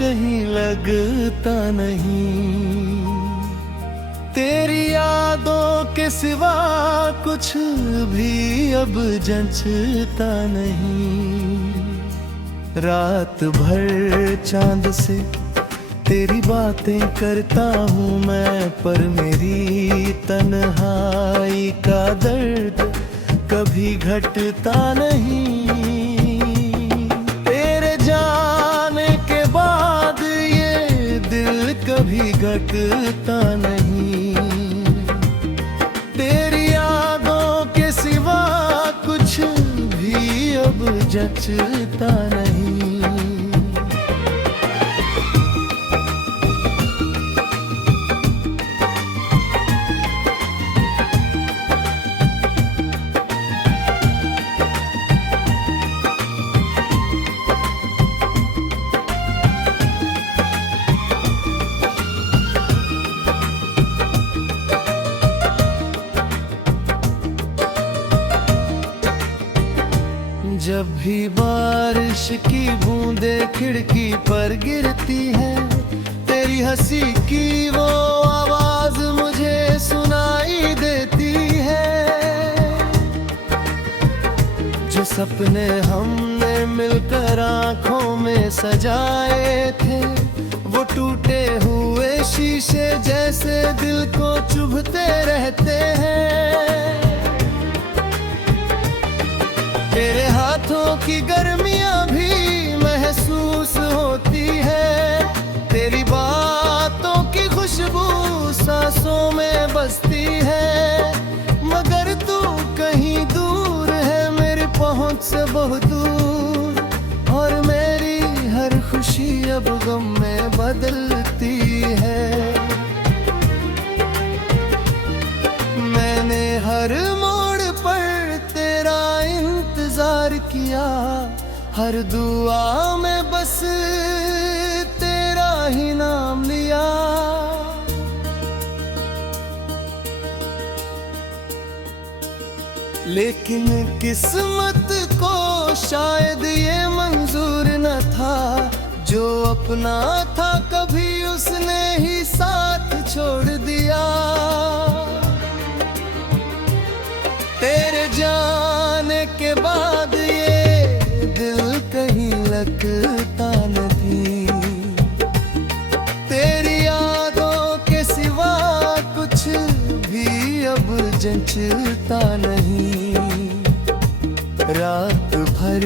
कहीं लगता नहीं। तेरी यादों के सिवा कुछ भी अब जंचता नहीं। रात भर चांद से तेरी बातें करता हूँ मैं, पर मेरी तन्हाई का दर्द कभी घटता नहीं। तेरे जाने के बाद ये दिल कभी घटता नहीं। तेरी यादों के सिवा कुछ भी अब जचता नहीं। जब भी बारिश की बूंदें खिड़की पर गिरती है, तेरी हंसी की वो आवाज मुझे सुनाई देती है। जो सपने हमने मिलकर आंखों में सजाए थे, वो टूटे हुए शीशे जैसे दिल को चुभते रहते हैं। तेरे हाथों की गर्मियां भी महसूस होती है। तेरी बातों की खुशबू सांसों में बसती है। मगर तू कहीं दूर है, मेरी पहुंच से बहुत दूर। और मेरी हर खुशी अब गम में बदलती है। मैंने हर मोड़ पर तेरा इंतजार किया, हर दुआ में बस तेरा ही नाम लिया। लेकिन किस्मत को शायद ये मंजूर न था, जो अपना था कभी उसने ही साथ छोड़ दिया। तेरे जाने के बाद ये दिल कहीं लगता नहीं। तेरी यादों के सिवा कुछ भी अब जंचता नहीं। रात भर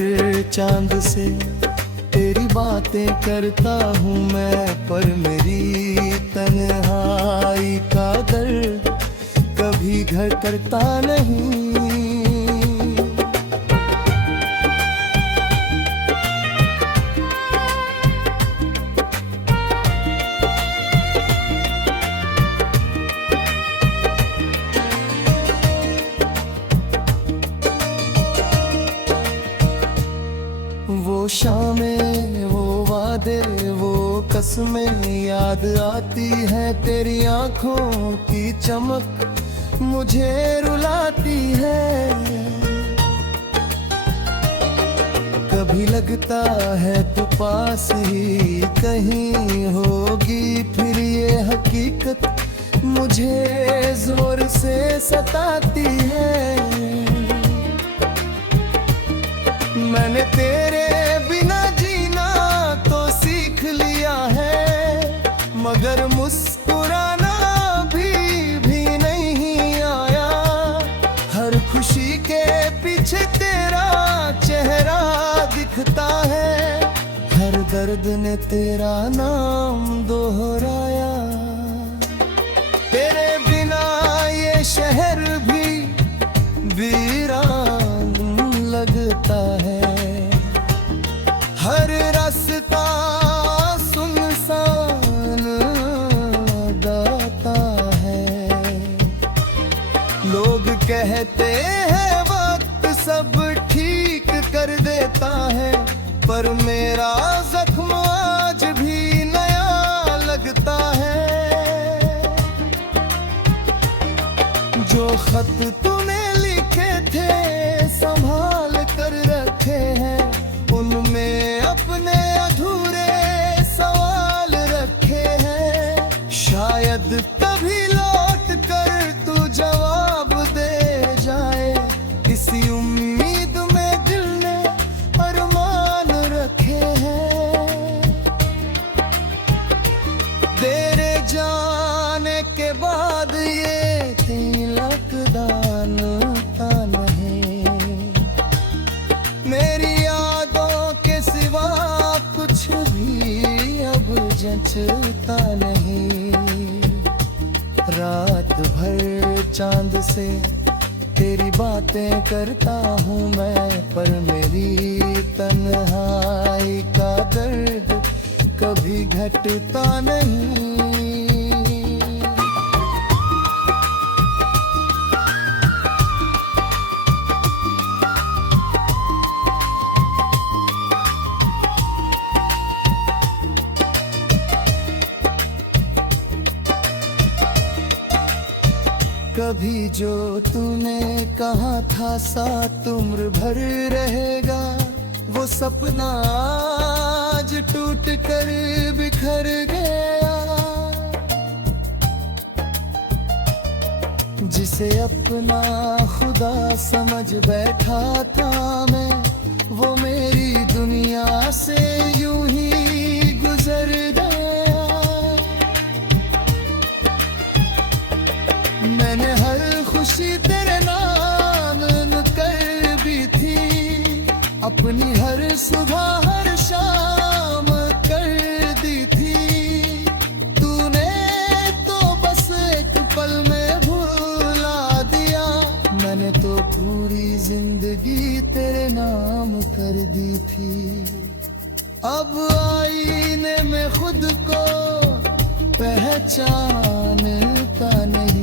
चांद से तेरी बातें करता हूँ मैं, पर मेरी तन्हाई का दर्द कभी घटता नहीं। वो शामें, वो वादे, वो कसमें याद आती है। तेरी आंखों की चमक मुझे रुलाती है। कभी लगता है तू पास ही कहीं होगी, फिर ये हकीकत मुझे जोर से सताती है। मैंने तेरे बिना जीना तो सीख लिया है, मगर मुस्कुराना भी नहीं आया। हर खुशी के पीछे तेरा चेहरा दिखता है, हर दर्द ने तेरा नाम दोहराया। तेरे बिना ये शहर भी वीरान लगता है। हर रास्ता सुनसान दाता है। लोग कहते हैं वक्त सब ठीक कर देता है, पर मेरा जख्म आज भी नया लगता है। जो खत तूने लिखे थे संभाल कर रखे हैं, उनमें अपने अधूरे सवाल शायद तभी लौट कर तू जवाब दे जाए। इसी उम्मीद में दिल ने अरमान रखे हैं। तेरे जाने के बाद ये तिलक दानता नहीं। मेरी यादों के सिवा कुछ भी अब जचता नहीं। रात भर चांद से तेरी बातें करता हूँ मैं, पर मेरी तन्हाई का दर्द कभी घटता नहीं। कभी जो तूने कहा था साथ उम्र भर रहेगा, वो सपना आज टूट कर बिखर गया। जिसे अपना खुदा समझ बैठा था मैं, वो मेरी दुनिया से यूं ही गुजर गया। मैंने हर खुशी तेरे नाम कर भी थी, अपनी हर सुबह हर शाम कर दी थी। तूने तो बस एक पल में भुला दिया, मैंने तो पूरी जिंदगी तेरे नाम कर दी थी। अब आईने में खुद को पहचानता नहीं।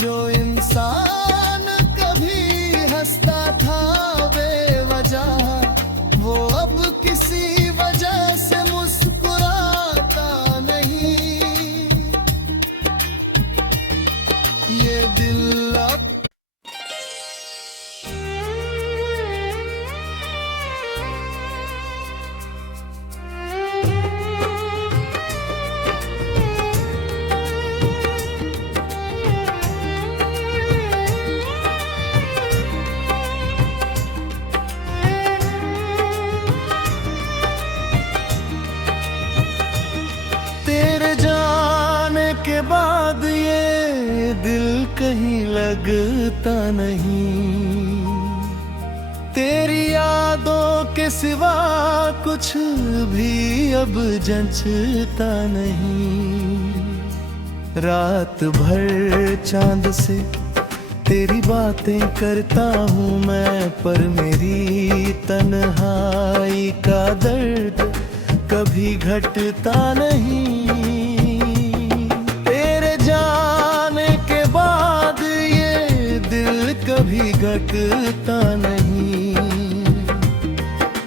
जो इंसान कभी हंसता था बेवजह, वो अब किसी वजह से मुस्कुराता नहीं। ये दिल अब के बाद ये दिल कहीं लगता नहीं। तेरी यादों के सिवा कुछ भी अब जचता नहीं। रात भर चांद से तेरी बातें करता हूँ मैं, पर मेरी तन्हाई का दर्द कभी घटता नहीं। कभी घटता नहीं।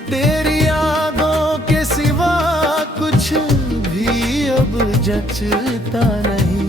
तेरी यादों के सिवा कुछ भी अब जचता नहीं।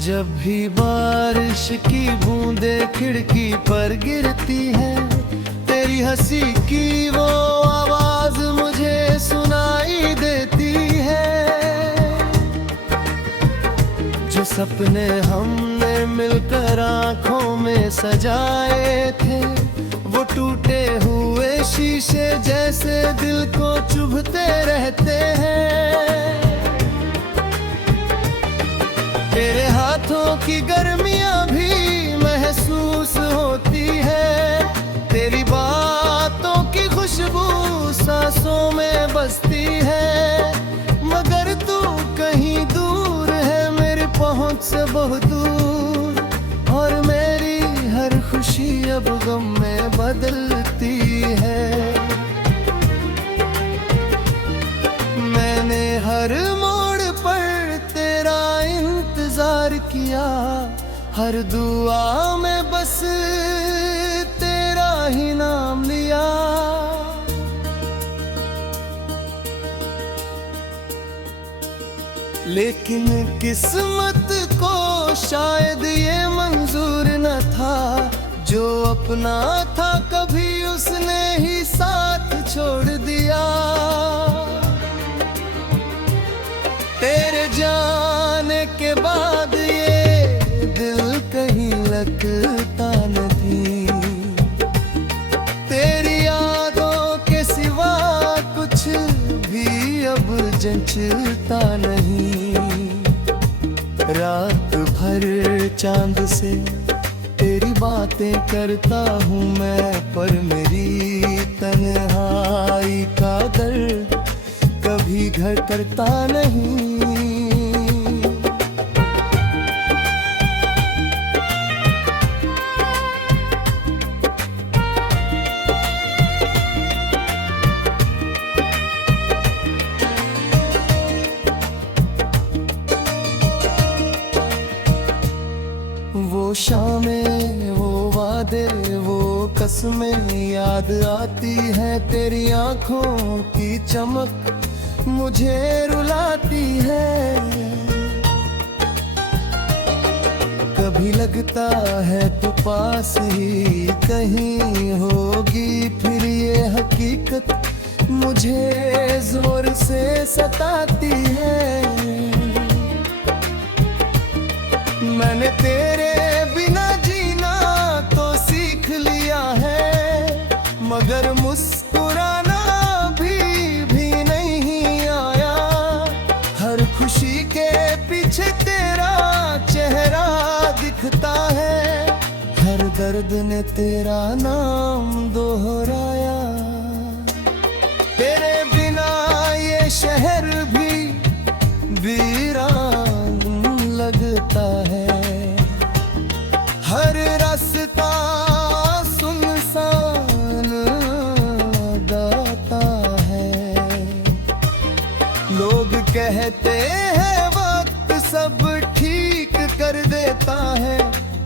जब भी बारिश की बूंदें खिड़की पर गिरती है, तेरी हंसी की वो आवाज मुझे सुनाई देती है। जो सपने हमने मिलकर आँखों में सजाए थे, वो टूटे हुए शीशे जैसे दिल को चुभते रहते हैं। तेरे हाथों की गर्मियां भी महसूस होती है। तेरी बातों की खुशबू सांसों में बसती है। मगर तू कहीं दूर है, मेरी पहुंच से बहुत दूर। और मेरी हर खुशी अब गम में बदलती है। हर दुआ में बस तेरा ही नाम लिया। लेकिन किस्मत को शायद ये मंजूर न था, जो अपना था कभी उसने ही साथ छोड़ दिया। तेरे जाने के बाद ये दिल कहीं लगता नहीं, तेरी यादों के सिवा कुछ भी अब जंचता नहीं। रात भर चांद से तेरी बातें करता हूँ मैं, पर मेरी तन्हाई का दर्द कभी घटता नहीं। वो शामें, वो वादे, वो कसमें याद आती है। तेरी आंखों की चमक मुझे रुलाती है। कभी लगता है तू पास ही कहीं होगी, फिर ये हकीकत मुझे जोर से सताती है। मैंने तेरे बिना जीना तो सीख लिया है, मगर मुस्कुराना भी नहीं आया। हर खुशी के पीछे तेरा चेहरा दिखता है, हर दर्द ने तेरा नाम दोहराया। तेरे बिना ये शहर भी वीरान लगता है, हर रास्ता सुनसान गाता है। लोग कहते हैं वक्त सब ठीक कर देता है,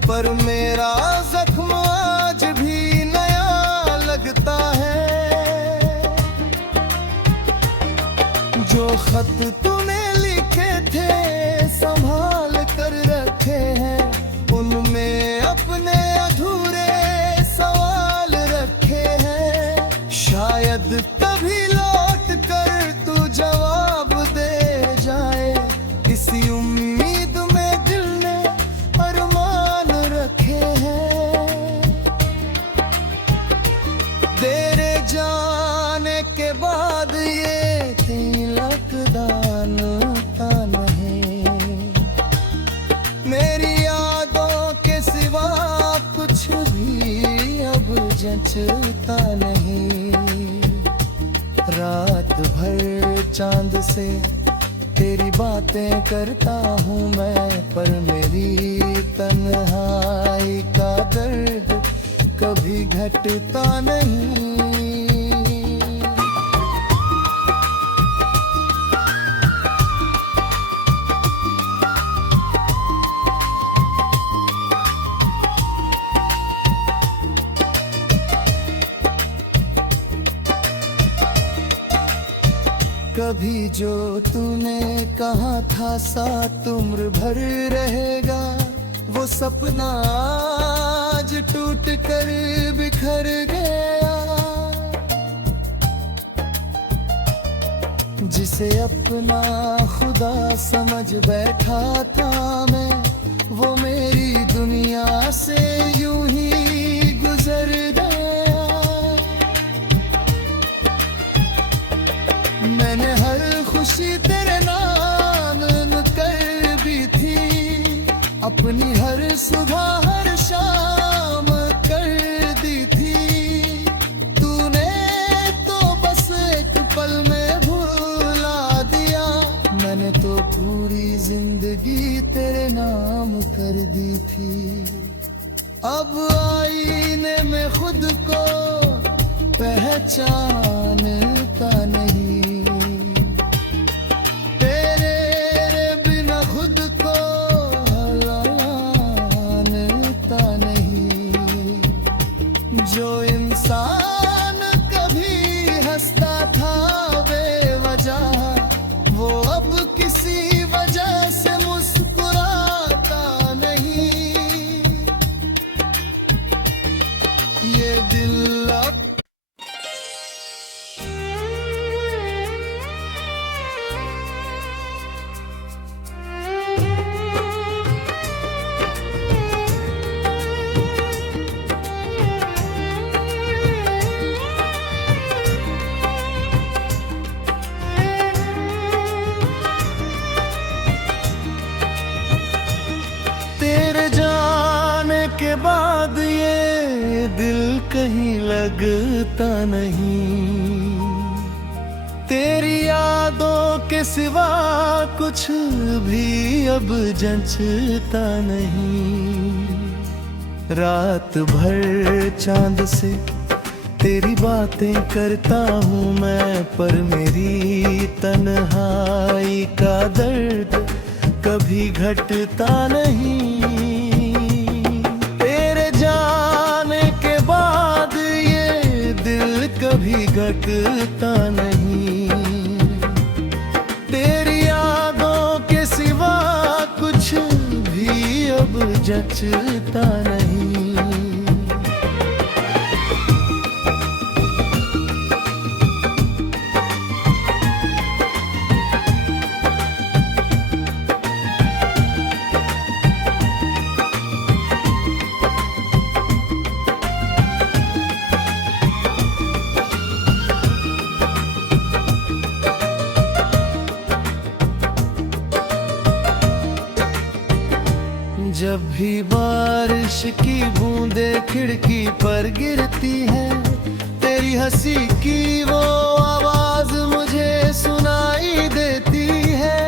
पर मेरा जख्म आज भी नया लगता है। जो खत तूने लिखे थे संभाल कर रखे हैं, उनमें अपने अधूरे सवाल रखे हैं। शायद तभी लौट कर तू जवाब दे जाए, इसी उम्मीद में दिल ने अरमान रखे हैं। तेरे जाने के बाद ये तिलक दान का नहीं, मेरी यादों के सिवा कुछ भी अब जंचता नहीं। रात भर चांद से तेरी बातें करता हूँ मैं, पर मेरी तन्हाई का दर्द कभी घटता नहीं। कभी जो तूने कहा था साथ उम्र भर रहेगा, वो सपना आज टूट कर बिखर गया। जिसे अपना खुदा समझ बैठा था मैं, वो मेरी दुनिया से यूं ही गुजर गया। मैंने हर खुशी तेरे नाम कर भी थी, अपनी हर सुबह हर शाम कर दी थी। तूने तो बस एक पल में भुला दिया, मैंने तो पूरी जिंदगी तेरे नाम कर दी थी। अब आईने में खुद को पहचानता नहीं, तेरे बिना खुद को हलाने कहीं लगता नहीं। तेरी यादों के सिवा कुछ भी अब जंचता नहीं। रात भर चांद से तेरी बातें करता हूँ मैं, पर मेरी तन्हाई का दर्द कभी घटता नहीं। तेरे जाने के बाद ये दिल कभी घटता नहीं। तेरी यादों के सिवा कुछ भी अब जचता नहीं। जब भी बारिश की बूंदें खिड़की पर गिरती है, तेरी हंसी की वो आवाज मुझे सुनाई देती है।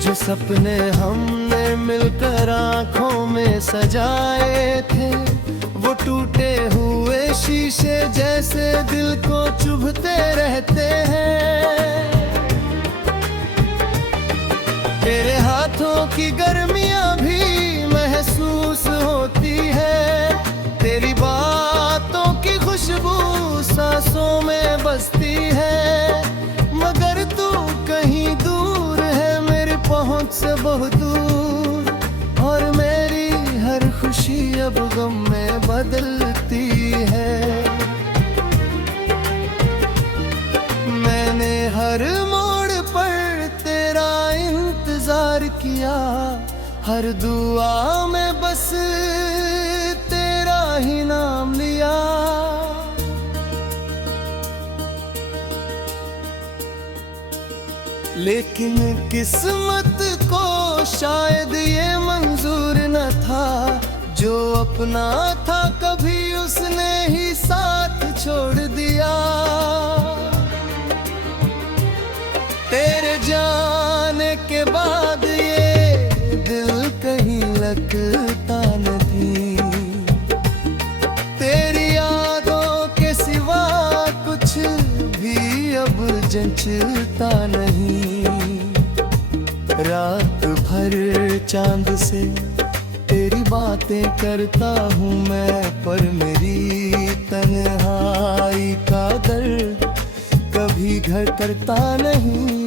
जो सपने हमने मिलकर आंखों में सजाए थे, वो टूटे हुए शीशे जैसे दिल को चुभते रहते हैं। तेरे हाथों की गर्मियां भी महसूस होती है। तेरी बातों की खुशबू सांसों में बसती है। मगर तू कहीं दूर है, मेरी पहुंच से बहुत दूर। और मेरी हर खुशी अब गम में बदलती है। मैंने हर मोड़ पर तेरा इंतजार किया, हर दुआ में बस तेरा ही नाम लिया। लेकिन किस्मत को शायद ये मंजूर न था, जो अपना था कभी उसने ही साथ छोड़ दिया। तेरे जाने के बाद ये दिल कहीं लगता नहीं। तेरी यादों के सिवा कुछ भी अब जंचता नहीं। रात भर चांद से तेरी बातें करता हूँ मैं, पर मेरी तन्हाई का दर्द कभी घटता नहीं।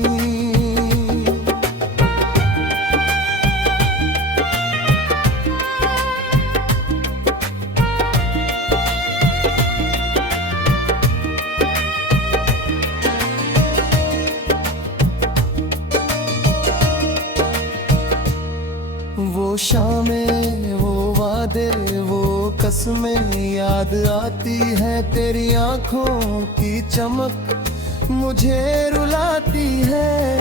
वो शामें, वो वादे, वो कसमें याद आती है। तेरी आंखों की चमक मुझे रुलाती है।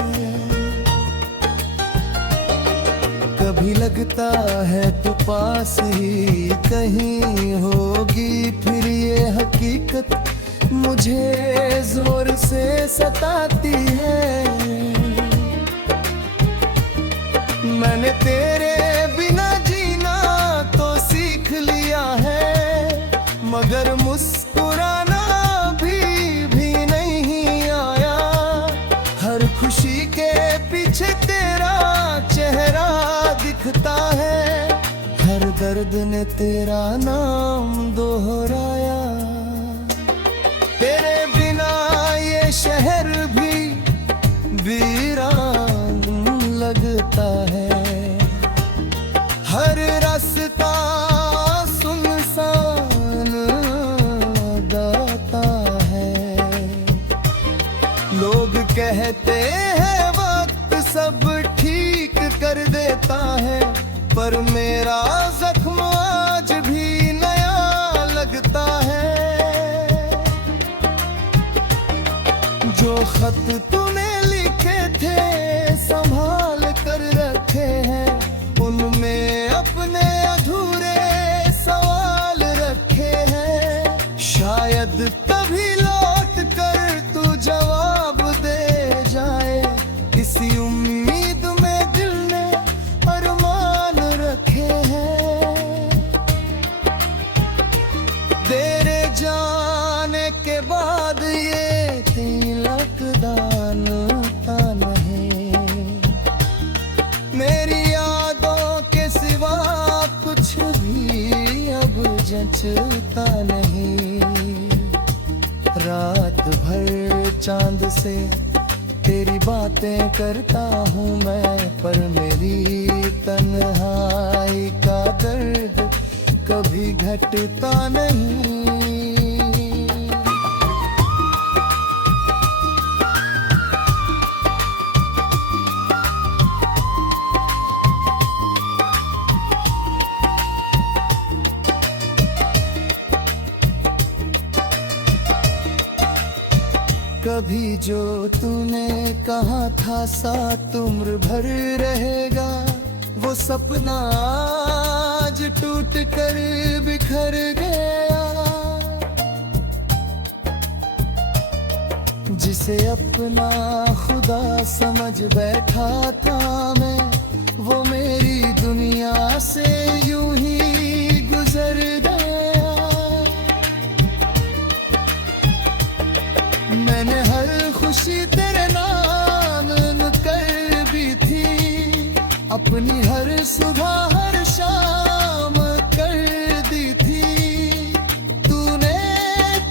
कभी लगता है तू पास ही कहीं होगी, फिर ये हकीकत मुझे जोर से सताती है। मैंने तेरे बिना जीना तो सीख लिया है, मगर मुस्कुराना भी नहीं आया। हर खुशी के पीछे तेरा चेहरा दिखता है, हर दर्द ने तेरा नाम दोहराया। तेरे बिना ये शहर भी वीरान लगता है। हर रास्ता सुनसान लगता है। लोग कहते हैं वक्त सब ठीक कर देता है, पर मेरा जख्म आज भी नया लगता है। जो खत तूने लिखे थे संभाल कर रखे हैं, उनमें अपने अधूरे सवाल तभी लौट कर तू जवाब दे जाए। इसी उम्मीद में दिल ने अरमान रखे हैं। तेरे जाने के बाद ये तिलक दानता नहीं। मेरी यादों के सिवा कुछ भी अब जचता नहीं। रात भर चांद से तेरी बातें करता हूँ मैं, पर मेरी तन्हाई का दर्द कभी घटता नहीं। कभी जो तूने कहा था साथ उम्र भर रहेगा, वो सपना आज टूट कर बिखर गया। जिसे अपना खुदा समझ बैठा था मैं, वो मेरी दुनिया से यूं ही गुजर गया। मैंने हर खुशी तेरे नाम कर भी थी, अपनी हर सुबह हर शाम कर दी थी। तूने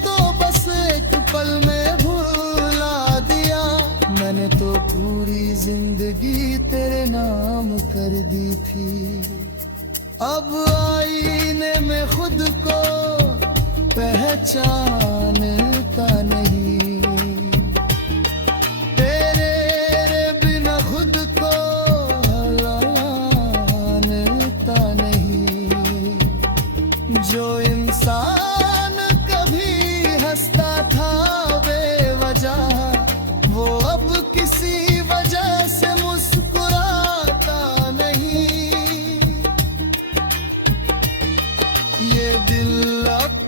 तो बस एक पल में भुला दिया, मैंने तो पूरी जिंदगी तेरे नाम कर दी थी। अब आईने में खुद को पहचानता नहीं। जो इंसान कभी हंसता था बेवजह, वो अब किसी वजह से मुस्कुराता नहीं। ये दिल अब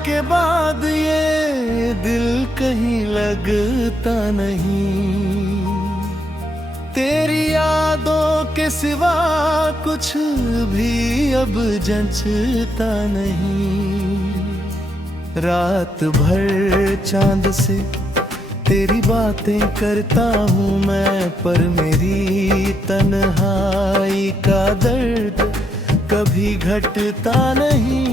के बाद ये दिल कहीं लगता नहीं। तेरी यादों के सिवा कुछ भी अब जचता नहीं। रात भर चांद से तेरी बातें करता हूँ मैं, पर मेरी तन्हाई का दर्द कभी घटता नहीं।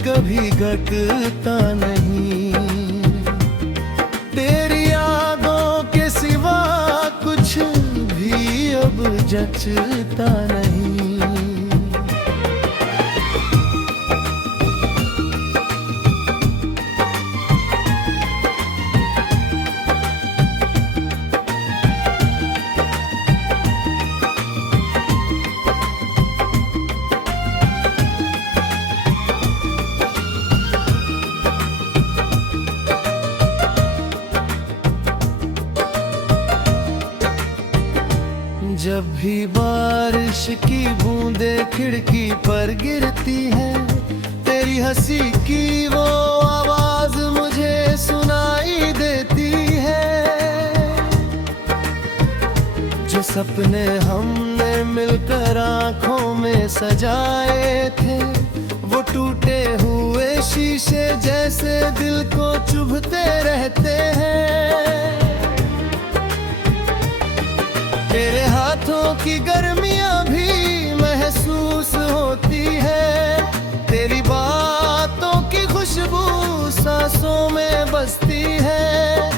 कभी घटता नहीं। तेरी यादों के सिवा कुछ भी अब जचता नहीं। जब भी बारिश की बूंदें खिड़की पर गिरती है, तेरी हंसी की वो आवाज मुझे सुनाई देती है। जो सपने हमने मिलकर आँखों में सजाए थे, वो टूटे हुए शीशे जैसे दिल को चुभते रहते हैं। तेरे हाथों की गर्मियां भी महसूस होती है। तेरी बातों की खुशबू सांसों में बसती है।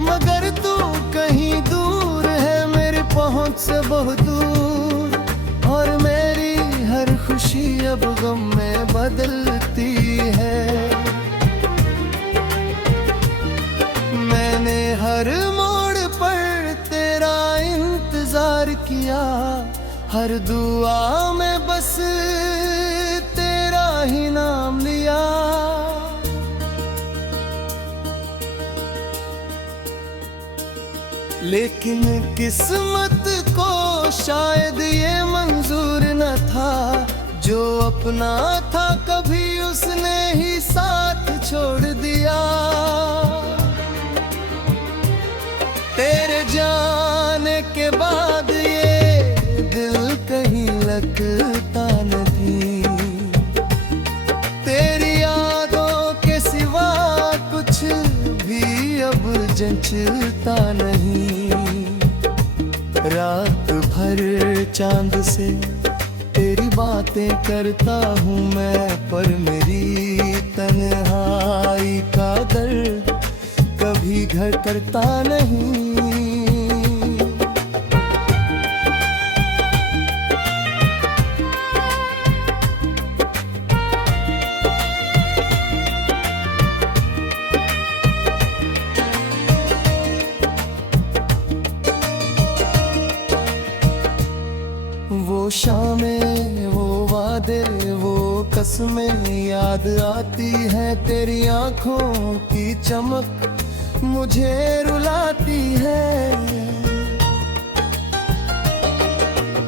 मगर तू कहीं दूर है, मेरी पहुंच से बहुत दूर। और मेरी हर खुशी अब गम में बदलती है। हर दुआ में बस तेरा ही नाम लिया। लेकिन किस्मत को शायद ये मंजूर न था, जो अपना था कभी उसने ही साथ छोड़ दिया। तेरे जाने के बाद ये दिल कहीं लगता नहीं, तेरी यादों के सिवा कुछ भी अब जंचता नहीं। रात भर चांद से तेरी बातें करता हूँ मैं, पर मेरी तन्हाई का दर्द कभी घर करता नहीं। वो शामें, वो वादे, वो कसमें याद आती है। तेरी आंखों की चमक मुझे रुलाती है।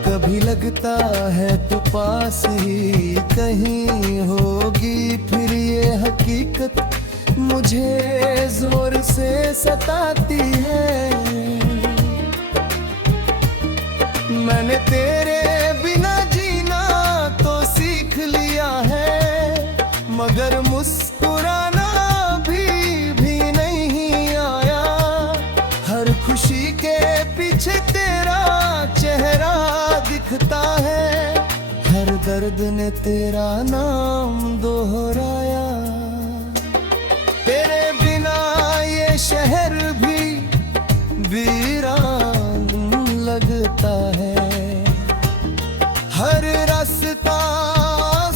कभी लगता है तू पास ही कहीं होगी, फिर ये हकीकत मुझे जोर से सताती है। मैंने तेरे बिना जीना तो सीख लिया है, मगर मुस्कुराना भी नहीं आया। हर खुशी के पीछे तेरा चेहरा दिखता है, हर दर्द ने तेरा नाम दोहराया। तेरे बिना ये शहर भी वीरान लगता है, हर रास्ता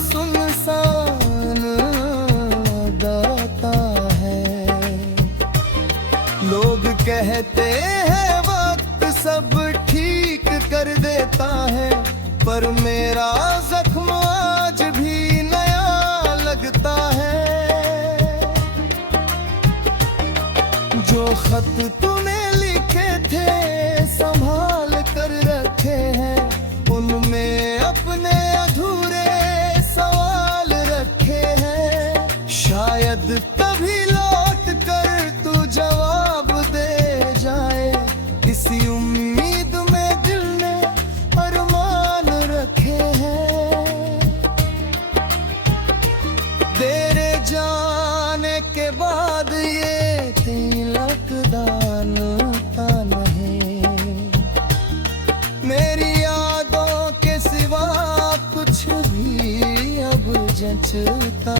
सुनसान लगता है। लोग कहते हैं वक्त सब ठीक कर देता है, पर मेरा जख्म आज भी नया लगता है। जो खत तूने लिखे थे संभाल कर रखे हैं, उनमें अपने अधूरे सवाल रखे हैं। शायद तभी लौट कर तू जवाब दे जाए, इसी उम्मीद में दिल ने अरमान रखे हैं। तेरे जाने के बाद ये तिलक दान नहीं, मेरी यादों के सिवा कुछ भी अब जंचता